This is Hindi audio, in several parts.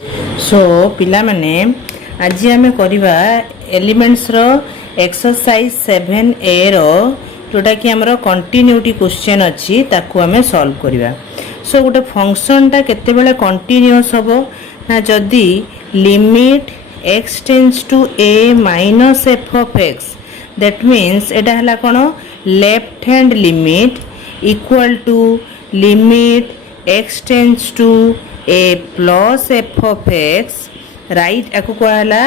सो पिला माने आज आम करवा एलिमेंट्स रो एक्सरसाइज 7A रो जोटा कि आमर कंटिन्यूटी क्वेश्चन अच्छी ताकू आम सॉल्व करवा। सो गोटे फंक्शन टा केते बेले कंटिन्यूअस हबो ना जदी limit x tends to a minus f of x that means एटा हला कोन left hand limit equal to limit x tends to a plus f of x right आकु कहला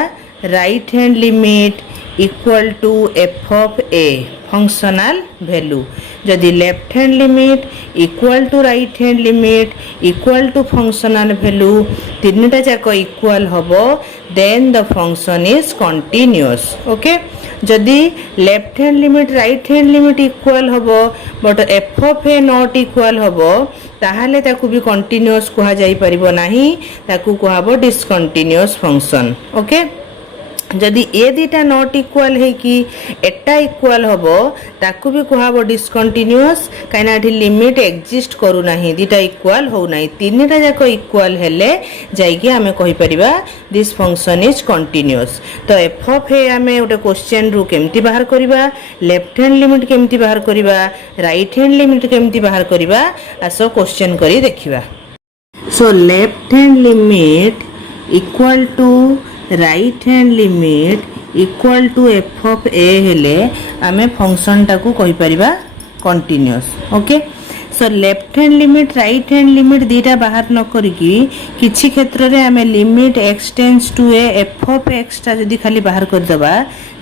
right hand limit equal to f of a functional value जदि left hand limit equal to right hand limit equal to functional value तीनटा जाक इक्वल हबो then the function is continuous. Okay जदि left hand limit right hand limit equal हबो but f of a not equal हबो ताहाले ताकू भी कंटिन्यूअस कहा जाई परिबो नाही ताकू कहबो डिसकंटिन्यूअस फंक्शन। ओके जदि ए दीटा नॉट इक्वल है कि एटा इक्वल हबो ताकू भी कहबो डिसकंटिन्यूअस काइना एठी लिमिट एग्जिस्ट करू नाही दीटा इक्वल हो नाही तीनटा जाको इक्वल हेले जाई कि हमें कहि परिबा दिस फंक्शन इज कंटिन्यूअस। तो एफ ऑफ ए हमें उटे क्वेश्चन रु केमती बाहर करिबा लेफ्ट हैंड लिमिट केमती बाहर करिबा राइट हैंड लिमिट केमती बाहर करिबा आसो क्वेश्चन करी देखिबा। So left hand limit equal to right hand limit equal to f of a हेले आमे फंक्शन टाकू कहि परिबा continuous. Okay so left hand limit right hand limit दीटा बाहर न करिकी किछि क्षेत्र रे आमे limit x tends to a f of x टा जदी खाली बाहर कर दबा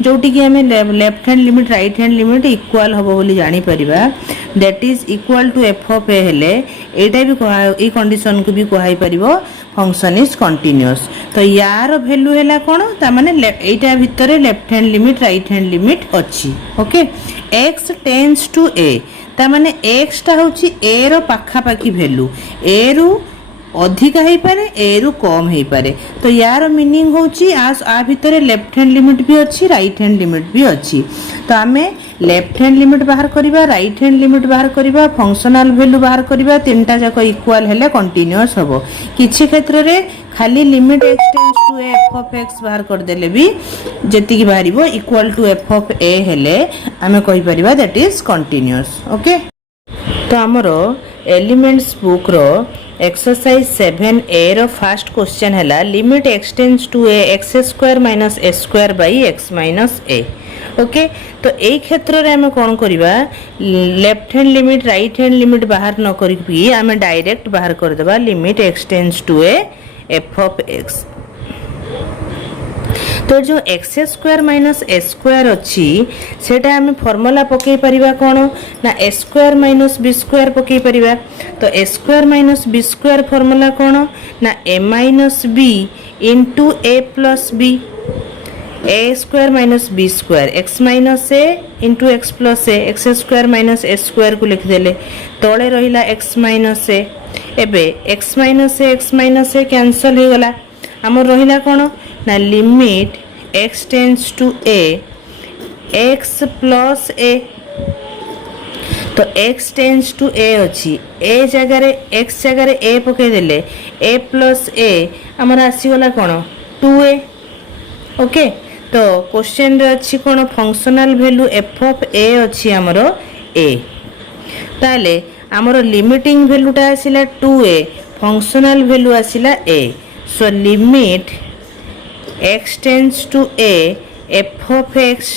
जोटी कि आमे left hand limit right hand limit equal हबो बोली जानि परिबा that is equal to f of a हेले एटा भी कहा ए कंडीशन को भी कहै परिबो फंक्शन इज कंटिन्यूअस। तो यार वैल्यू हैला कोन ता माने एटा भितरे left hand limit right hand limit अछि। Okay x tends to a ता माने x टा होची a रो पाखा पाखी वैल्यू a रु अधिका है पारे ए रु कम है पारे तो यार मीनिंग होची आ भितरे लेफ्ट हैंड लिमिट भी अच्छी राइट हैंड लिमिट भी अच्छी। तो आमे लेफ्ट हैंड लिमिट बाहर करिबा राइट हैंड लिमिट बाहर करिबा फंक्शनल वैल्यू बाहर करिबा तीनटा जाको इक्वल हेले कंटिन्यूअस हबो किछि क्षेत्र रे खाली limit x tends to f of x बाहर कर देले भी जेति की बाहरिबो equal to f of a हेले आमे कहि परिबा दैट इज कंटिन्यूअस। ओके तो हमरो एलिमेंट्स बुक रो एक्सरसाइज 7A रो फर्स्ट क्वेश्चन हैला limit x tends to a x square minus a square by x minus a। Okay तो ए क्षेत्र रे हमें कोन करिबा left hand limit right hand limit बाहर न करिबी हमें डायरेक्ट बाहर कर देबा limit x tends to a f of x। तो जो x square minus a square अच्छी सेटा हमें फॉर्मूला पकई परिबा कोन ना a square minus b square पकई परिबा। तो a square minus b square formula कोन ना a minus b into a plus b a square minus b square x minus a into x plus a x square minus a square को लिखिदेले तले रहिला एक्स माइनस ए एबे एक्स माइनस ए कैंसल हो गला हमर रहिला कोन ना limit x tends to a x plus a। तो x टेंड्स टू a अच्छी a जगह रे x जगह रे a पके देले a प्लस a हमर आसी गला कोन 2a। ओके तो क्वेश्चन रे अच्छी कोन functional value f of a अच्छी हमरो a ताले हमरो लिमिटिंग वैल्यू टा आसीला 2a फंक्शनल वैल्यू आसीला a। So limit x tends to a f of x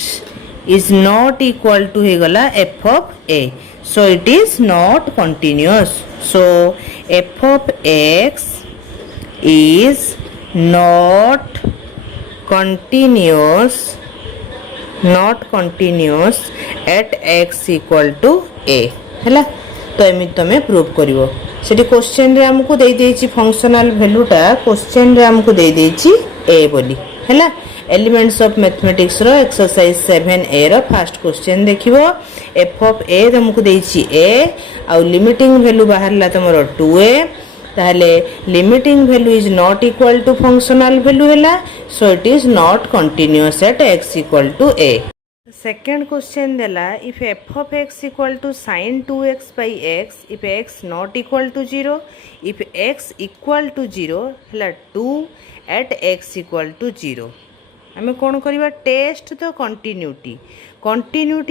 is not equal to he gala f of a so it is not continuous। so f of x is not continuous at x equal to a हैला। तो एमित तमे प्रूव करिवो सेठी क्वेश्चन रे हमकु देई देछि फंक्शनल वैल्यू टा क्वेश्चन रे हमकु देई देछि a बोली हैला। एलिमेंट्स ऑफ मैथमेटिक्स रो एक्सरसाइज 7A रो फर्स्ट क्वेश्चन देखिवो f ऑफ a हमकु देछि a आ लिमिटिंग वैल्यू बाहरला तमरो 2a ताले limiting value is not equal to functional value हैला so it is not continuous at x equal to a। Second question देला if f of x equal to sine 2x by x if x not equal to 0 if x equal to 0 है 2 एट एक्स इक्वल टू 0 आम कौन करवा टेस्ट तो कंटिन्यूटी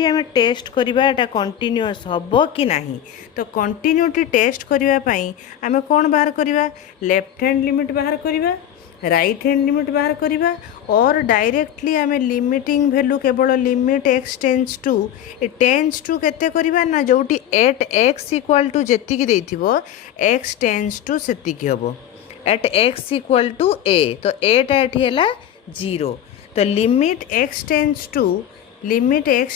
आम टेस्ट करवा एटा कंटिन्यूअस हम कि नहीं तो कंटिन्यूटी टेस्ट करने आम कौन बाहर करवा लेफ्ट हैंड लिमिट बाहर करवा राइट हैंड लिमिट बाहर करवा और डायरेक्टली आम लिमिटिंग वैल्यू केवल लिमिट एक्स टेन्स टू केते करवा ना जोटी एट एक्स इक्वल टू जेतिकी देथिबो एक्स टेन्स टू सेतिकी हबो at x equal to a तो एटा एठी हैला 0 तो limit x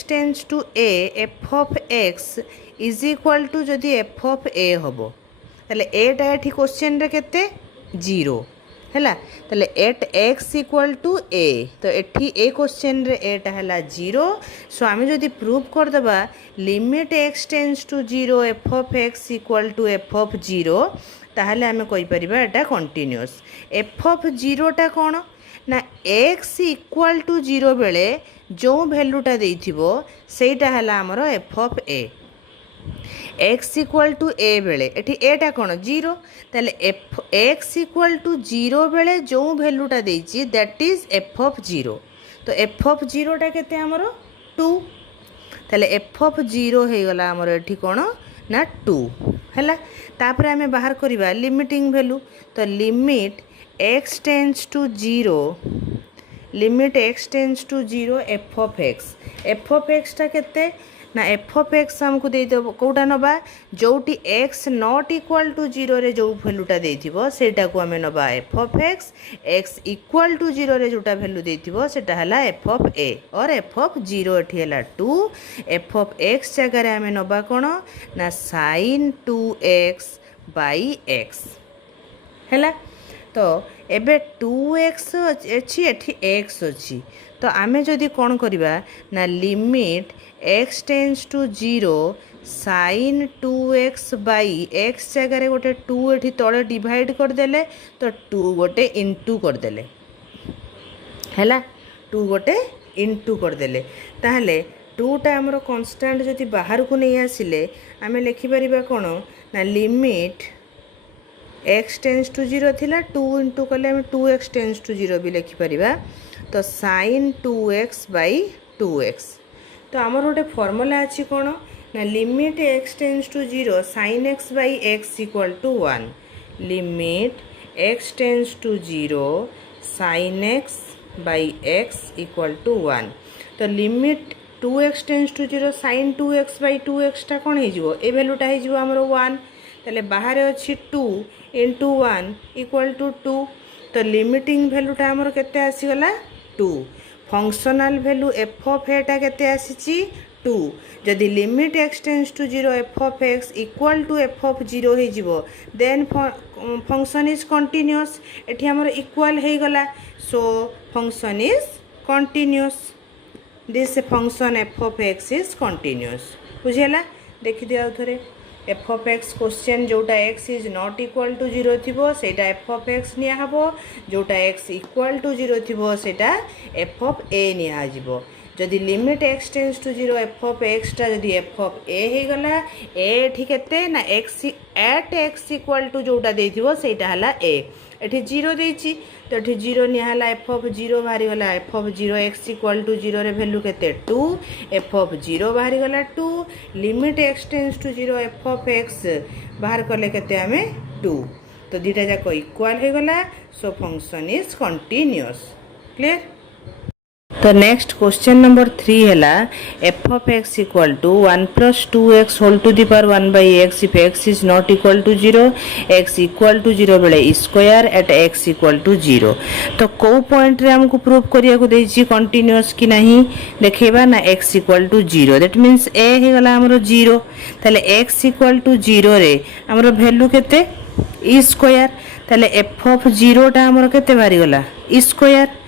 tends to a f of x is equal to जदि एफ ऑफ ए हबो ताले एटा एठी क्वेश्चन रे केते 0 हैला ताले eight x equal to a तो एठी ए क्वेश्चन रे एटा हैला 0 सो आमे जदि प्रूव कर दबा limit x tends to 0 f of x equal to f of 0 ताहले आमे कहि परिबा एटा कंटीन्यूअस एफ ऑफ 0 टा कोन ना एक्स इक्वल टू 0 बेले जो वैल्यूटा देइथिबो सेटा हैला हमर f of a x equal to a बेले एठी एटा कोन 0 ताले एफ एक्स इक्वल टू 0 बेले जो वैल्यूटा देइछि दैट इज एफ ऑफ 0 तो एफ ऑफ 0 टा केते हमर 2 ताले एफ ऑफ 0 हे गला हमर एठी कोन ना 2 हैला तापर हमें बाहर करबा लिमिटिंग वैल्यू तो limit x tends to 0 limit x tends to 0 f of x टा केते ना एफ ऑफ एक्स हमको दे दो कोटा नबा जोटी एक्स नॉट इक्वल टू 0 रे जो वैल्यूटा देथिबो सेटा को हमें नबा f of x equal to 0 रे जोटा वैल्यू देथिबो सेटा हला एफ ऑफ ए और एफ ऑफ 0 एठी हला 2 एफ ऑफ एक्स जगह रे हमें नबा कोन ना sin 2x बाई एक्स हैला तो एबे 2x अछि एठी x अछि तो आमे जदि कोन करबा ना limit x tends to 0 sin 2x by x जगह गोटे 2 एठी तले डिवाइड करदेले तो 2 गोटे इंटू करदेले हैला 2 गोटे इंटू करदेले ताहले 2 टा हमरो कांस्टेंट जदि बाहर को नहीं आसिले आमे लिखि परिबा कोन ना लिमिट एक्स टेन्स टू 0 थिला 2 इंटू कले आमे 2x टेन्स टू 0 भी लिखि परिबा तो sin 2x बाई 2x तो आमर गोटे फॉर्मूला अच्छी कौन ना limit x tends to 0 sin x by x equal to 1 limit x tends to 0 sin x by x equal to 1 तो limit 2x tends to 0 sin 2x by 2x टा कौन हो ए वैल्यूटा हो आमर 1 ताले बाहर अच्छी 2 इंटू 1 इक्वल टू 2 तो लिमिटिंग वैल्यूटा आमर केते आसीगला 2 फंक्शनल वैल्यू एफ ऑफ एटा केते आसीची 2 जदि limit x tends to 0 f of x equal to f of 0 हो जिवो देन फंक्शन इज कंटीन्यूअस एठी हमर इक्वल हे गला so function is continuous this function f of x is continuous बुझेला देखि दिया थरे एफ ऑफ एक्स क्वेश्चन जोटा x is not equal to 0 थिबो सेटा एफ ऑफ एक्स निया हबो जोटा एक्स इक्वल टू 0 थिबो सेटा एफ ऑफ ए निया जिवो जदि limit x tends to 0 f of x टा जदि एफ ऑफ ए हे गला ए ठीक केते ना x at x equal to जोटा देथिबो सेटा हला ए एठी 0 देछि तो एठी 0 निया हला एफ ऑफ 0 बाहरी गला f of 0 x equal to 0 रे वैल्यू केते 2 एफ ऑफ 0 बाहरी गला 2 limit x tends to 0 f of x बाहर करले केते हमें 2 तो दीटा जाक इक्वल हो गला so function is continuous clear तो नेक्स्ट क्वेश्चन नंबर 3 हैला f of x equal to 1 plus 2x whole to the power 1 by x if x is not equal to 0 x equal to 0 बेले square at x equal to 0 तो कौ पॉइंट रे हमको प्रूव करिया को देछि कंटीन्यूअस कि नहीं देखेबा ना x equal to 0 that means a हे गला हमरो 0 ताले एक्स इक्वल टू 0 रे हमरो वैल्यू केते स्क्वायर ताले एफ ऑफ 0 टा हमरो केते बारी गला स्क्वायर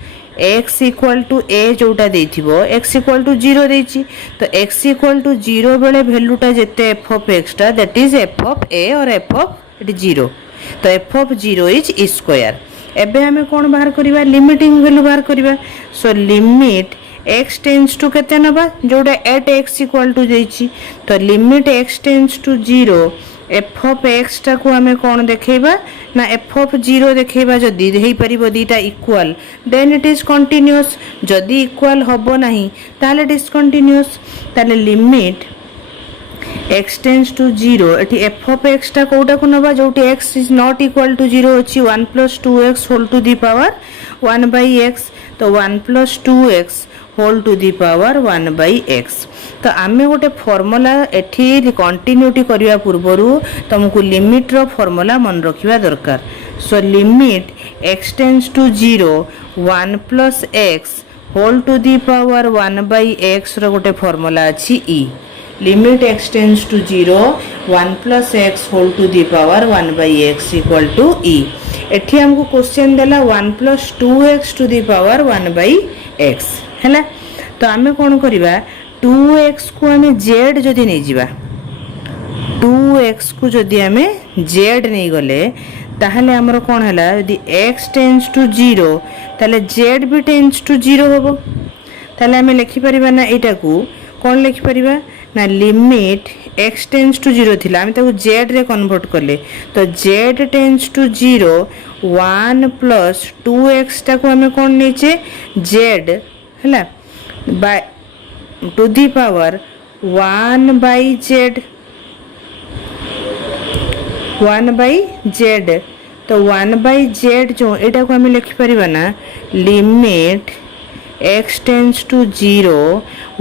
एक्स इक्वल टू ए जोटा देथिबो एक्स इक्वल टू 0 देछि तो एक्स इक्वल टू 0 बेले वैल्यूटा जेते एफ ऑफ एक्स टा दैट इज एफ ऑफ ए और एफ ऑफ 0 तो एफ ऑफ 0 इज स्क्वायर एबे हमें कोन बाहर करबा लिमिटिंग वैल्यू बाहर करबा so limit x tends to केते नबा जोटा एट x इक्वल टू देछि तो limit x tends to 0 f of x टा को हमें कोन देखैबा ना एफ ऑफ 0 देखैबा जदी हेई परिबो दीटा equal then it is continuous जदी इक्वल हबो नाही ताले डिसकंटीन्यूअस ताले लिमिट x टेन्स टू 0 एटी एफ ऑफ x टा कोटा को नबा जोटी x is not equal to 0 अछि 1 + 2x whole to the power 1/x तो 1 + 2x whole to the power 1/x तो आमे गोटे फॉर्मूला एठी कंटिन्यूटी करिया पूर्वरु तुमको लिमिट रो फॉर्मूला मन रखिबा दरकार so limit x tends to 0 1 + x whole to the power 1/x रो गोटे फॉर्मूला अछि e limit x tends to 0 1 + x whole to the power 1/x equal to e एठी हमको क्वेश्चन देला 1 + 2x to the power 1/x हैला तो आमे कोन करिबा 2x को आमे z जदी नै जिबा 2x को जदी आमे z नै गले ताहले हमरो कोन हला यदि x टेन्स टू 0 ताले z भी टेन्स टू 0 होबो ताले आमे लिखि परिबा ना एटा को कोन लिखि परिबा ना लिमिट x टेन्स टू 0 थिला आमे ताको z रे कन्वर्ट करले तो z टेन्स टू 0 1 + 2x टा को आमे कोन नेचे z हला by to the power 1/z 1/z तो 1/z जो एटा को हमें लिखि परिबा ना limit x tends to 0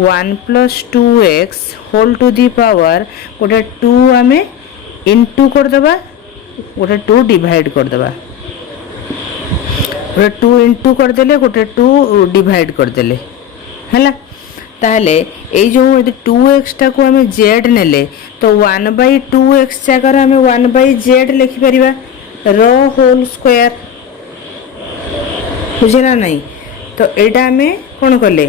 1 + 2x whole to the power गोटे 2 हमें इनटू कर दबा गोटे 2 डिवाइड कर दबा गोटे 2 इनटू कर देले गोटे 2 डिवाइड कर देले हला ताहले ए जो 2x टा को हमें z नेले तो 1/2x जगह हमें 1/z लिखि परिबा रो होल स्क्वायर बुझिना नहीं तो एटा हमें कोन करले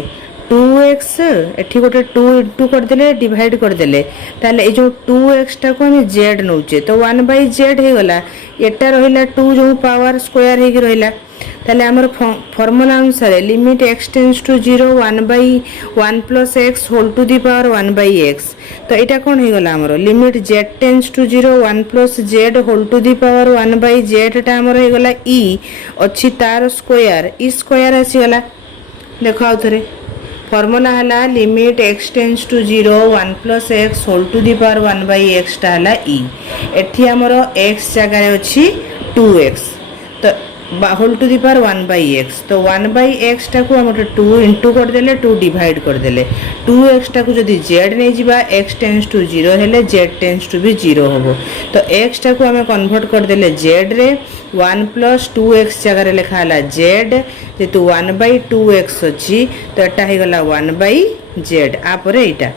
2x एठी गोटे 2 इनटू कर देले डिवाइड कर देले ताले ए जो 2x टा को हमें z नउचे तो 1/z हे गला एटा रहिला 2 जो पावर स्क्वायर हे कि रहिला ताले हमर फार्मूला अनुसार limit x tends to 0 1/1 + x whole to the power 1/x तो एटा कोन हे गला हमर limit z tends to 0 1 + z whole to the power 1/z टा हमर हे गला e अछि तार स्क्वायर e स्क्वायर आसी गला देखो आउथरे फार्मूला हला limit x tends to 0 1 + x whole to the power 1/x टा हला e एठी हमर x जगह रे अछि 2x तो whole to the power 1/x तो 1/x टा को हम 2 इनटू कर देले 2 डिवाइड कर देले 2x टा को जदी z नै जिबा x टेन्स टू 0 हेले z टेन्स टू भी 0 होबो तो x टा को हम कन्वर्ट कर देले z रे 1 + 2x जगह रे लिखा हला z जेतु 1/2x अछि तो एटा हे गला 1/z आ परे एटा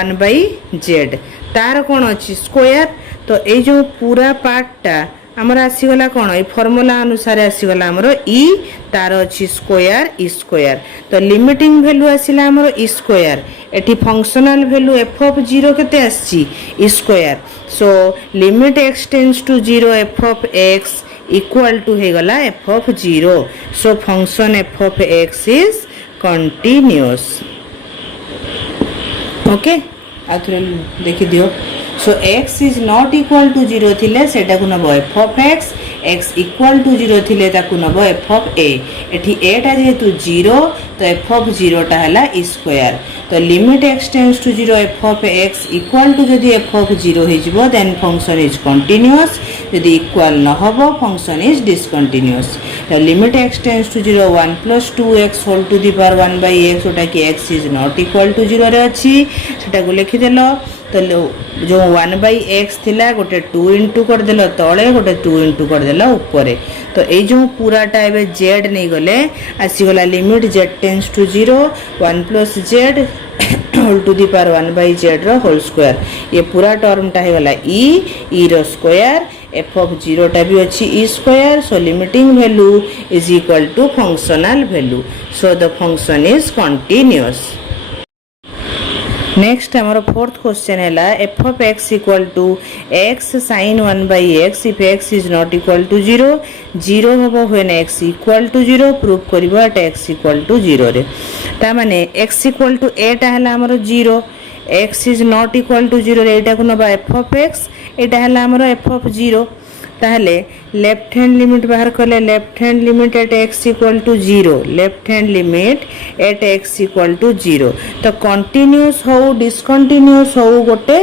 1/z तार कोन अछि स्क्वायर तो ए जो पूरा पार्ट टा हमर आसी गला कोन ए फार्मूला अनुसार आसी गला हमर e तार अछि स्क्वायर e स्क्वायर तो लिमिटिंग वैल्यू आसीला हमर e स्क्वायर एठी फंक्शनल वैल्यू f ऑफ 0 केते आसी e square so limit x tends to 0 f of x equal to हे गला f of 0 so function f of x is continuous okay आथरे देखि दियो so x is not equal to 0 थिले सेटा को नबो f of x equal to 0 थिले ताकू नबो f ऑफ a एठी a टा जेतु 0 तो f ऑफ 0 टा हला e स्क्वायर तो limit x tends to 0 f of x equal to जदी f ऑफ 0 हे जिवो देन फंक्शन इज कंटीन्यूअस जदी इक्वल न होबो फंक्शन इज डिसकंटीन्यूअस तो limit x tends to 0 1 + 2x whole to the power 1/x ओटा कि x is not equal to 0 रे अछि सेटा को लिखि देलो तो जो 1/x थिला गोटे 2 इनटू कर देलो तळे गोटे 2 इनटू कर देलो ऊपरे तो ए जो पूराटा एबे z नै गले आसी गला limit z tends to 0 1 + z whole to the power 1/z रो होल स्क्वायर ये पूरा टर्म टा हे गला e रो स्क्वायर f ऑफ 0 टा भी अछि e square so limiting value is equal to functional value so the function is continuous next आमर फोर्थ क्वेश्चन है f of x equal to x sine 1/x if x is not equal to 0 0 हम when x equal to 0 proof करबा एट एक्स इक्वल टू 0 रे ता माने एक्स इक्वल टू एटा है आमर 0 x is not equal to 0 रे एटा को नबा एफ ऑफ एक्स एटा है आमर एफ ऑफ 0 ताहले लेफ्ट हैंड लिमिट बाहर कले left hand limit at x equal to 0 left hand limit at x equal to 0 तो कंटिन्यूअस हो डिसकंटिन्यूअस हो गोटे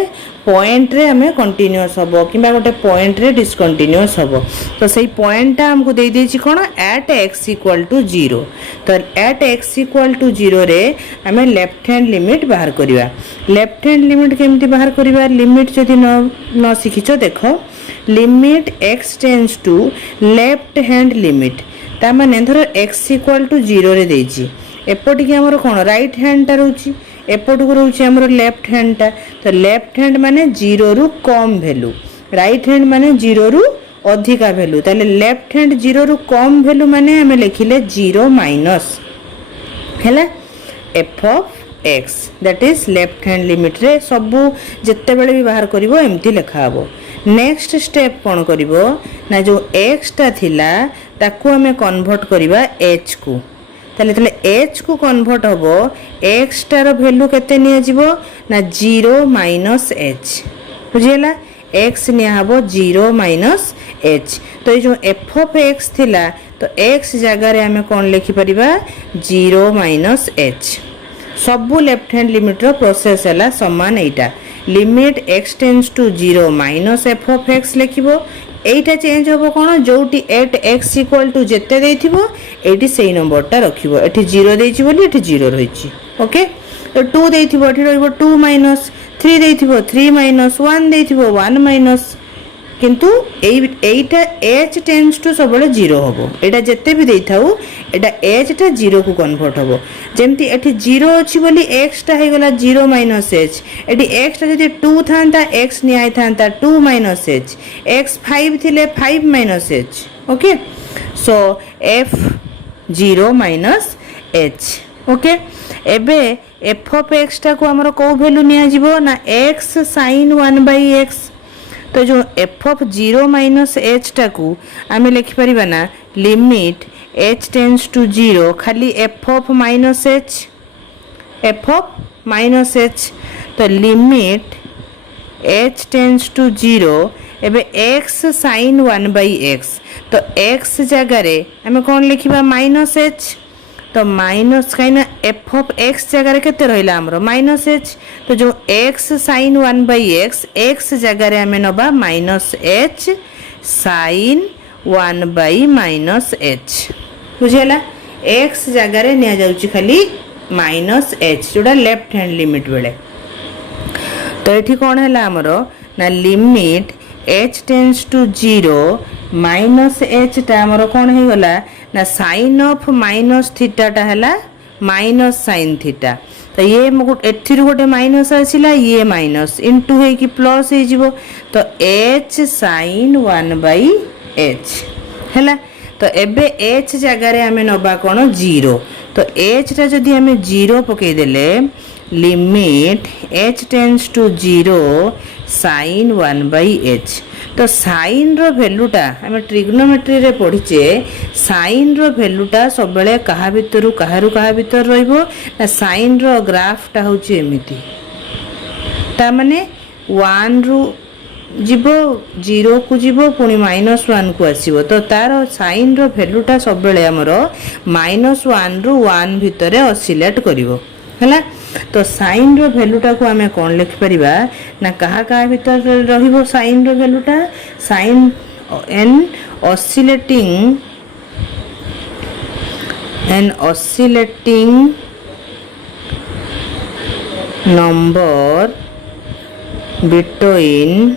पॉइंट रे हमें कंटिन्यूअस हबो किबा गोटे पॉइंट रे डिसकंटिन्यूअस हबो तो सही पॉइंट टा हमको दे देछि कोन एट एक्स इक्वल टू 0 तो एट एक्स इक्वल टू 0 रे हमें लेफ्ट हैंड लिमिट बाहर करिवा लेफ्ट हैंड लिमिट केमती बाहर करिवा लिमिट जदि न सिखिचो देखो limit x tends to left hand limit ता माने धर एक्स इक्वल टू 0 रे देछि एपट की हमर कोन राइट हैंड टा रहउछि एपट को रहउछि हमर लेफ्ट हैंड टा तो लेफ्ट हैंड माने 0 रु कम वैल्यू राइट हैंड माने 0 रु अधिका वैल्यू ताले लेफ्ट हैंड 0 रु कम वैल्यू माने हमें लिखिले 0 माइनस हैला f of x that is left hand limit रे सबु जत्ते बेले भी बाहर करिवो एम्ति लिखा हबो नेक्स्ट स्टेप कौन करिवो ना जो x टा थिला ताकू हमें कन्वर्ट करिवा h को ताले ताले h को कन्वर्ट हबो x टार वैल्यू केते निया जिवो ना 0 माइनस h बुझियला x निया हबो 0 माइनस h तो ये जो f ऑफ x थिला तो x जगह रे हमें कौन लिखि परिबा 0 माइनस h सबु लेफ्ट हैंड लिमिट रो प्रोसेस हैला समान एटा limit x tends to 0 minus f of x लिखिबो एटा चेंज होबो कोन जोटी एट x इक्वल टू जेते देथिबो एटी सेही नंबर टा रखिबो एटी 0 देछि बोली एटी 0 रहिछि ओके तो 2 देथिबो एटी रहइबो 2 माइनस 3 देथिबो 3 माइनस 1 देथिबो 1 माइनस किंतु एटा h टेंड्स टू सबले 0 होबो एटा जेते भी देथाउ एटा h टा 0 को कन्वर्ट होबो जेमति एठी 0 अछि बोली x टा हे गला 0 माइनस h एठी x टा जदि 2 थांता x नि आइ थांता 2 माइनस h x 5 थिले 5 minus h okay so f 0 minus h okay एबे f ऑफ x टा को हमरो को वैल्यू निया जिवो ना x sin 1/x तो जो एफ ऑफ 0 माइनस h टा को आमे लिखि परिबा ना लिमिट h टेंड्स टू 0 खाली एफ ऑफ माइनस h तो लिमिट h टेंड्स टू 0 एबे x sin 1/x तो x जगह रे आमे कोन लिखिबा माइनस h तो माइनस कहीं एफ ऑफ एक्स जगह केते रहिला हमरो माइनस h तो जो x sin 1/x x जगह रे हमें नबा माइनस h sin 1/-h बुझेला x जगह रे निया जाउची खाली माइनस h जोडा लेफ्ट हैंड लिमिट बेले तो एठी कोन हैला हमरो ना limit h tends to 0 minus h टा हमरो कोन हे गला ना साइन ऑफ माइनस थीटा टा हैला माइनस साइन थीटा तो ये एथिर गोटे माइनस आसिला ये माइनस इनटू हे कि प्लस हे जिवो तो h sin 1/h हैला तो एबे h जगह रे हमें नबा कोन 0 तो h टा जदी हमें 0 पके देले limit h tends to 0 sin 1/h तो साइन रो वैल्यूटा हमें ट्रिग्नोमेट्री रे पढिचे साइन रो वैल्यूटा सब बेले कहा भितरु कहारु कहा भितर रहइबो ना साइन रो ग्राफटा होची एमिति ता माने 1 रु जीवो 0 को जीवो पुनी -1 को आसीबो तो तार साइन रो वैल्यूटा सब बेले हमरो -1 रु 1 भितरे ऑसिलेट करिवो हैला तो साइन रो वैल्यूटा को हमें कौन लिख परिबा ना कहा कहा भीतर रहिबो साइन रो वैल्यूटा sine an oscillating number between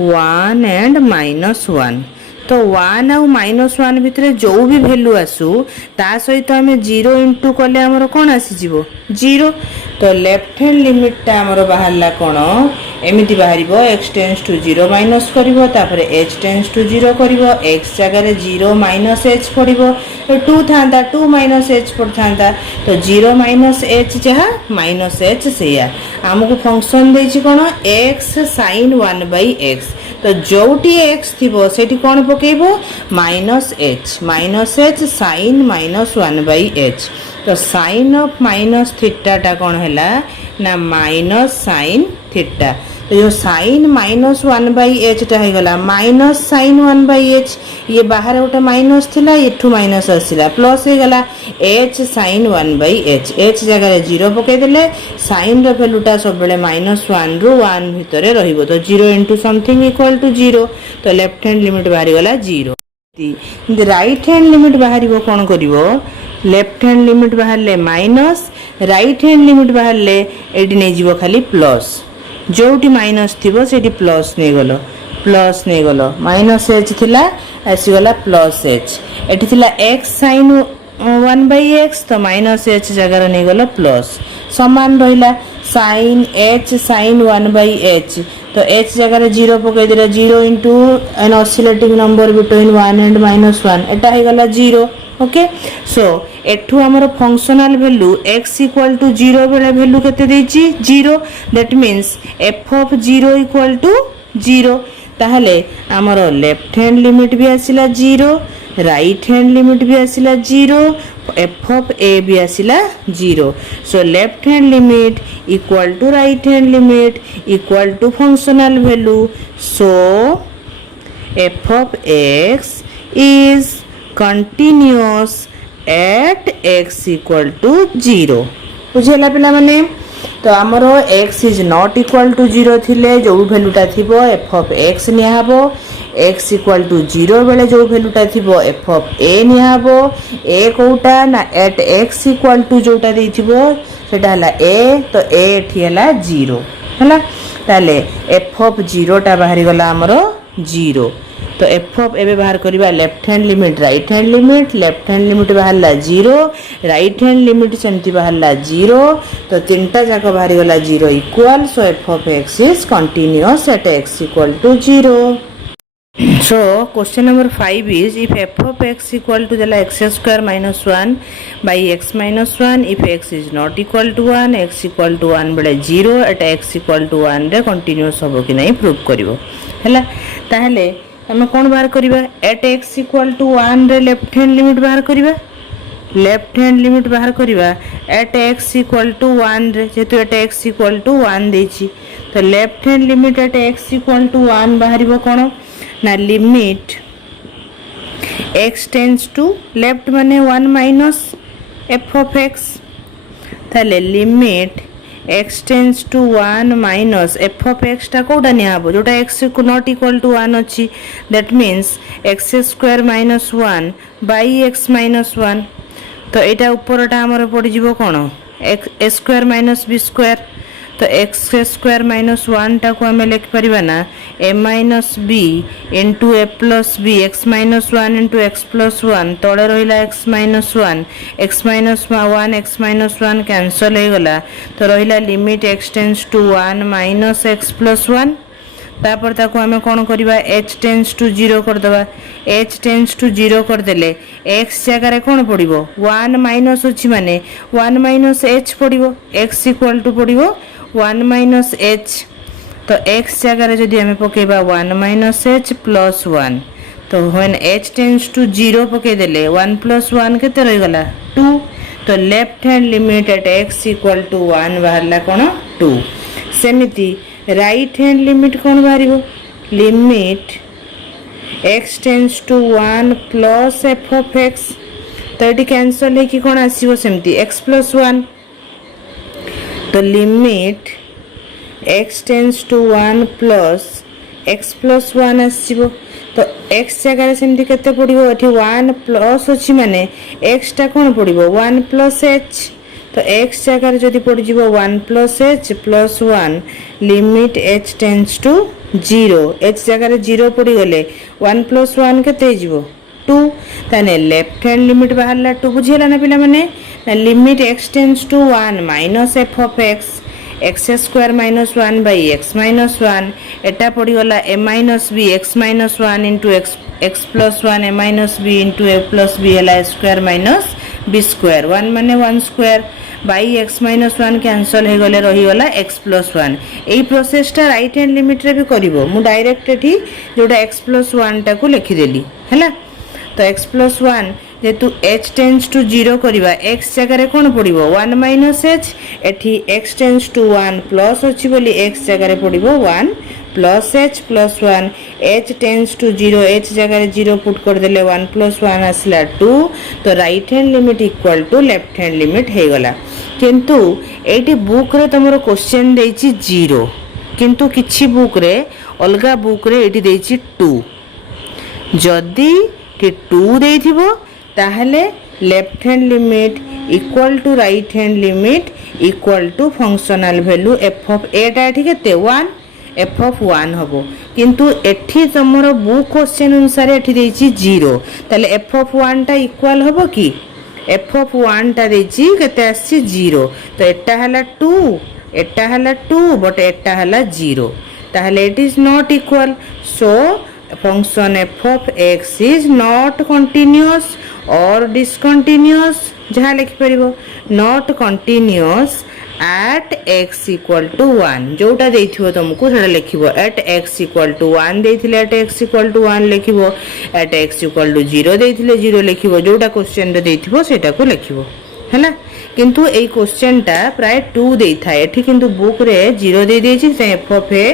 1 and -1 तो 1 आउ -1 भितर जो भी वैल्यू आसू ता सहित आम 0 इंटू कले आमर कौन आसीजिवो 0। तो लेफ्ट हैंड लिमिट टा आमर बाहरला कौन एमिति बाहर x टेन्स टू 0 माइनस करिवो तापर h टेन्स टू 0 करिवो x जगह 0 माइनस h पड़िवो तो 2 थांता 2 माइनस h पड़थांता तो 0 माइनस h जहा माइनस h सेया आमको फंक्शन देछि कोन x sin 1 by x तो जोटी x थिबो सेठी कोन पकेबो minus h sin minus 1 by h तो साइन ऑफ माइनस थीटा टा कौन हैला ना माइनस साइन थीटा तो जो साइन माइनस 1 बाई एच टा है गला माइनस साइन 1 बाई एच ये बाहर गोटे माइनस थिला एठू माइनस आसिला प्लस है गला h sine 1 by h h जगह 0 पके देले साइन रो वैल्यूटा सब बेले माइनस 1 रु 1 भितरे रहिबो तो 0 इनटू समथिंग इक्वल टू 0 तो लेफ्ट हैंड लिमिट बाहरी गला 0 राइट हैंड लिमिट बाहरिबो कोन करिवो लेफ्ट हैंड लिमिट बाहरले माइनस राइट हैंड लिमिट बाहरले एडी नै जीवो खाली प्लस जोटी माइनस थिबो सेठी प्लस नै गलो माइनस h थिला आसी गला प्लस h एठी थिला x sin 1 by x तो माइनस h जगह नै गलो प्लस समान रहिला sin h sin 1 by h तो h जगह 0 पके दिला 0 into an oscillating number between 1 and -1 एटा है गला 0 ओके सो एठू हमर functional value x equal to 0 बेले वैल्यू केते देछि 0 that means f of 0 equal to 0 ताहले हमर लेफ्ट हैंड लिमिट भी आसिला 0 राइट हैंड लिमिट भी आसिला 0 f ऑफ a भी आसिला 0 so left hand limit equal to right hand limit equal to functional value so f of x is continuous at x equal to 0 बुझेला पिला माने तो हमरो x is not equal to 0 थिले जो वैल्यूटा थिबो f of x निया हबो x equal to 0 बेले जो वैल्यूटा थिबो f of a निया हबो a कोटा ना at x equal to जोटा देथिबो सेटा हला a तो a एठी हला 0 हला ताले f of 0 टा बाहरी गला हमरो 0 तो f ऑफ एबे बाहर करिबा left hand limit right hand limit left hand limit बाहरला 0 राइट हैंड लिमिट सेमति बाहरला 0 तो तीनटा जाक बाहरी गला 0 equal so f of x is continuous at x equal to 0 so question number 5 is if f of x equal to the x square minus 1 by x minus 1 if x is not equal to 1 x equal to 1 बेले 0 at x equal to 1 रे कंटीन्यूअस होबो कि नहीं प्रूव करिवो हला ताहले हम कौन बाहर करिबा एट x इक्वल टू 1 रे लेफ्ट हैंड लिमिट बाहर करिबा लेफ्ट हैंड लिमिट बाहर करिबा एट x इक्वल टू 1 रे जेतु एट x इक्वल टू 1 देछि तो left hand limit at x equal to 1 बाहरिबो कोन ना limit x tends to left माने 1 माइनस f ऑफ x ताले limit x tends to 1 minus f of x टा कोडा निया हबो जोटा x को नॉट इक्वल टू 1 अछि that means x square minus 1 by x minus 1 तो एटा ऊपरटा हमर पड़ी जिवो कोन x square minus b square तो x स्क्वायर माइनस 1 टा को हमें लिख परिबा ना a minus b into a plus b x minus 1 into x plus 1 तळे रहिला x minus 1 x minus 1 x minus 1 cancel हो गला तो रहिला limit x tends to 1 minus x plus 1 तापर ताको हमें कोन करबा h टेंड्स टू 0 कर दबा h टेंड्स टू 0 कर देले x जगह रे कोन पडिबो 1 माइनस अछि माने 1 माइनस h पडिबो x इक्वल टू पडिबो 1 माइनस h तो x जगह जदि हमें पकेबा 1 माइनस h प्लस 1 तो व्हेन h टेंड्स टू 0 पके देले 1 प्लस 1 केते रहि गला 2 तो left hand limit at x equal to 1 बाहरला कोन 2 सेमिति राइट हैंड लिमिट कोन बाहरिबो limit x tends to 1 plus f of x तो एटी कैंसिल है कि कोन आसीबो सेमिति x प्लस 1 तो limit x tends to 1 plus x plus 1 आसीबो तो x जगह सेमति केते पडिबो एठी 1 प्लस अछि माने x टा कोन पडिबो 1 प्लस h तो x जगह जदि पडि जिवो 1 plus h plus 1 limit h tends to 0 h जगह 0 पड़ी गले 1 + 1 केते जीवो 2 ताने लेफ्ट हैंड लिमिट बाहरला 2 बुझिला ना पिला माने limit x tends to 1 minus f of x x square minus 1 by x minus 1 एटा पड़ी गला a minus b x minus 1 into x plus 1 a minus b into a plus b है स्क्वायर माइनस b स्क्वायर 1 माने 1 square by x minus 1 cancel हो गले रही गला x प्लस 1 एई प्रोसेसटा राइट हैंड लिमिट रे भी करिवो मु डायरेक्ट एठी जोटा x प्लस 1 टा को लिखि देली हैला तो x प्लस 1 जेतु h टेंड्स टू 0 करिवा x जगह कोन पड़िबो 1 माइनस h एठी x टेंड्स टू 1 प्लस अछि बोली x जगह पड़िबो 1 plus h plus 1 h tends to 0 h जगह 0 पुट कर देले 1 प्लस 1 आसला 2 तो right hand limit equal to left hand limit हे गला किंतु एटी बुक रे तमरो क्वेश्चन देछि 0 किंतु किछि बुक रे अलगा बुक रे एटी देछि 2 जदी कि 2 देथिबो ताहले left hand limit equal to right hand limit equal to functional value f of a टा एठी केते 1 f ऑफ 1 हबो किंतु एठी तमरो बुक क्वेश्चन अनुसार एठी देछि 0 ताले f ऑफ 1 टा इक्वल हबो कि f ऑफ 1 टा देछि केते आछि 0 तो एटा हला 2 एटा हला 2 बट एटा हला 0 ताहले it is not equal so function f of x is not continuous or discontinuous जहाँ लिखि परिबो not continuous at x equal to 1 जोटा देथिबो तुमको सेटा लिखिबो at x equal to 1 देथिले at x equal to 1 लिखिबो at x equal to 0 देथिले 0 लिखिबो जोटा क्वेश्चन रे देथिबो सेटा को लिखिबो हैला किंतु ए क्वेश्चन टा प्राय 2 देई थाए एठी किंतु बुक रे 0 दे देछि से f of a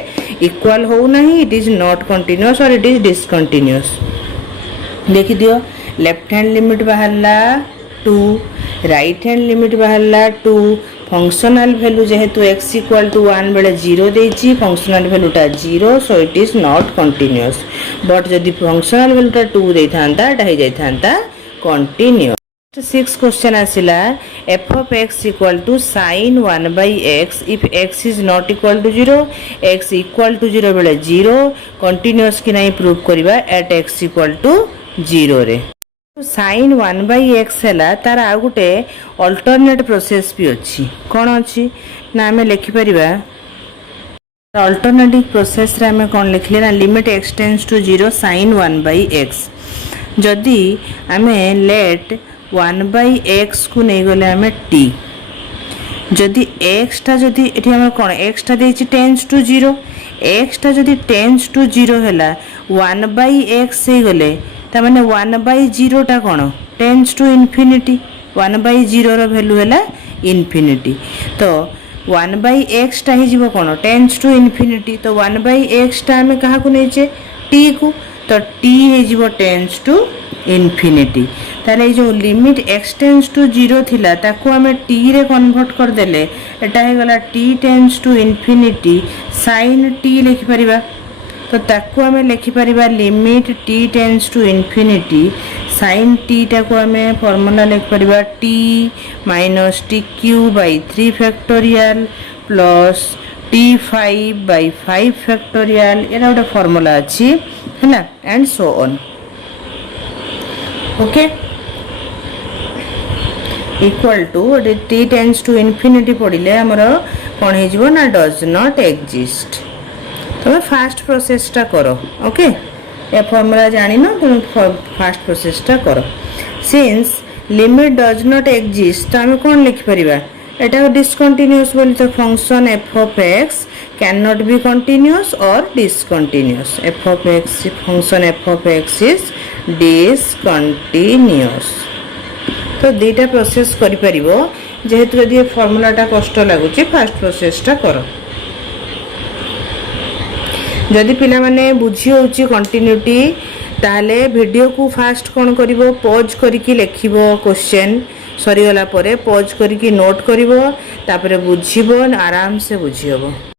इक्वल हो नहीं इट इज नॉट कंटीन्यूअस और इट इज डिसकंटीन्यूअस देखि दियो लेफ्ट हैंड लिमिट बाहरला 2 राइट हैंड लिमिट बाहरला 2 फंक्शनल वैल्यू जेहेतु x इक्वल टू 1 बेले 0 देछि फंक्शनल वैल्यू टा 0 so it is not continuous but जदी फंक्शनल वैल्यू टा 2 देई थांता एटा हे जाई थांता कंटीन्यूअस 6 क्वेश्चन आसिला f of x equal to sin 1 by x if x is not equal to 0 x equal to 0 बेले 0 कंटीन्यूअस कि नहीं प्रूव करिबा at x equal to 0 रे sin 1 by x हैला तार आ गुटे अल्टरनेट प्रोसेस भी अछि कोन अछि ना हमें लिखि परिबा अल्टरनेटिव प्रोसेस रे हमें कोन लिखले ना limit x tends to 0 sin 1 by x जदी हमें लेट 1 by x को नहीं गले हमें t जदि x टा जदि एठी हम कोन x टा देछि टेंड्स टू 0 x टा जदि टेंड्स टू 0 हैला 1 by x से गले त माने 1 by 0 टा कोन टेंड्स टू इंफिनिटी 1 by 0 रो वैल्यू हैला इंफिनिटी तो 1 by x टा ही जीवो कोन टेंड्स टू इंफिनिटी तो 1 by x टा हमें कहा को नै छे t को तो t हे जीवो टेंड्स टू इंफिनिटी ताले जो लिमिट x टेंड्स टू 0 थिला ताको हमें t रे कन्वर्ट कर देले एटा हे गला t tends to infinity sin t लिखि परिबा तो ताको हमें लिखि परिबा लिमिट t tends to infinity sin t ताको हमें फार्मूला लिखि परिबा t minus tq by 3 factorial plus t5 by 5 factorial एरा उडा फार्मूला अछि हैना and so on okay equal to t tends to infinity पड़िले हमरो कोन हे जिवो ना डज नॉट एग्जिस्ट तो फास्ट प्रोसेस टा करो ओके ए फार्मूला जानि न तो फास्ट प्रोसेस टा करो since limit does not exist तो हम कोन लिखि परिबा एटा डिसकंटीन्यूअस बोली तो function f of x cannot be continuous or discontinuous f of x function f of x is discontinuous तो दीटा प्रोसेस करि परिबो जेहेतु यदि फार्मूला टा कष्ट लागुची फास्ट प्रोसेस टा करो जदि पिला माने बुझी होउची कंटिन्यूटी ताले वीडियो को फास्ट कोन करिवो पॉज करिकि लेखिबो क्वेश्चन सरी गला परे पॉज करिकि नोट करिवो तापरे बुझिबो आराम से बुझियबो।